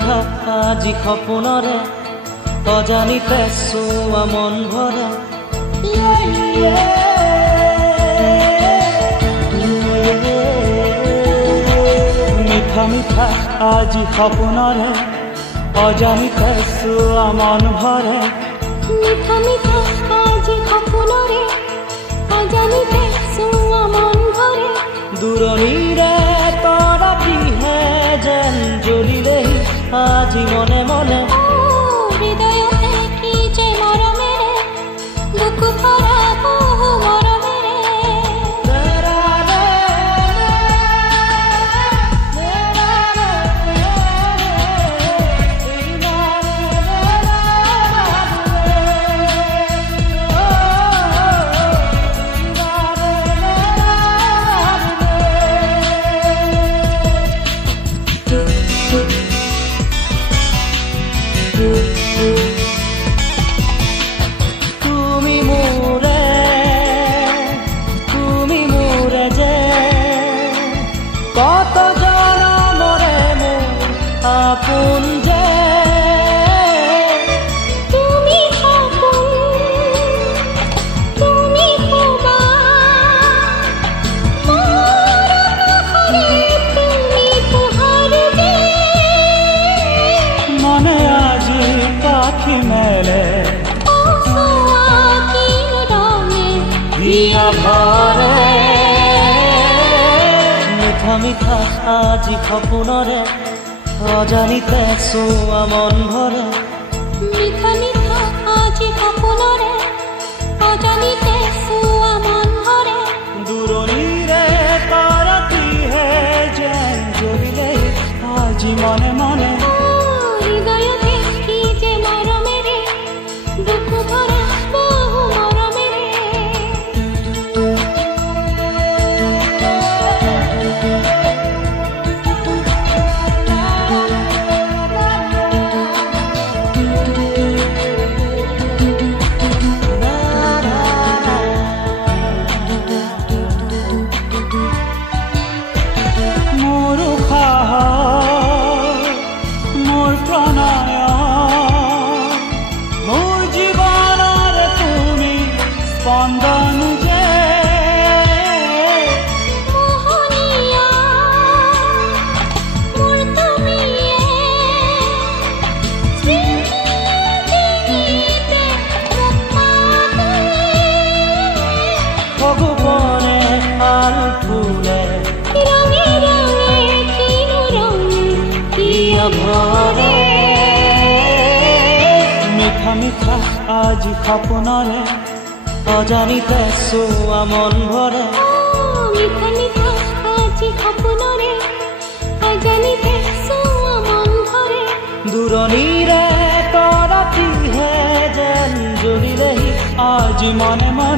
মিঠা আজি সপোনৰে অজানিতে চোৱা মন ভৰে মিঠা মিঠা আজি সপোনৰে অজানিতে চোৱা মন ভৰে মিঠা মিঠা আজি সপোনৰে অজানিতে চোৱা মন ভৰে দূৰণিৰে তৰাটিহে যেন জ্বলিলেহি আজি মনে মনে হৃদয়তে কি যে মৰমেৰে বুকু ভৰা বহু মৰমেৰে কত জনমৰে মোৰ আপোন যে তুমি সপোন তুমি সবা মোৰ আকাশৰে তুমি পোহৰ যে মনে আজি পাখি মেলে চোৱা কি ৰঙে হিয়া ভৰে মিঠা মিঠা আজি সপোনৰে অজানিতে চোৱা মন ভৰে মিঠা মিঠা আজি সপোনৰে অজানিতে চোৱা মন ভৰে দূৰণিৰে তৰাটিহে যেন জ্বলিলেহি আজি মনে মনে হৃদয়তে কি যে মৰমেৰে বুকু ভৰা বহু মৰমেৰে মোৰ উশাহ মোৰ প্ৰণয় মোৰ জীৱনৰ তুমি স্পন্দন যে মোহনীয়া মোৰ তুমিয়ে স্মৃতিতে মাতে ভগৱানে আল ফুলে ৰঙে ৰঙে কিনো ৰঙে হিয়া ভৰে মিঠা মিঠা আজি সপোনৰে অজানিতে চোৱা মন ভৰে মিঠা মিঠা আজি সপোনৰে অজানিতে চোৱা মন ভৰে দূৰণিৰে তৰাটিহে যেন জ্বলিলেহি আজি মনে মনে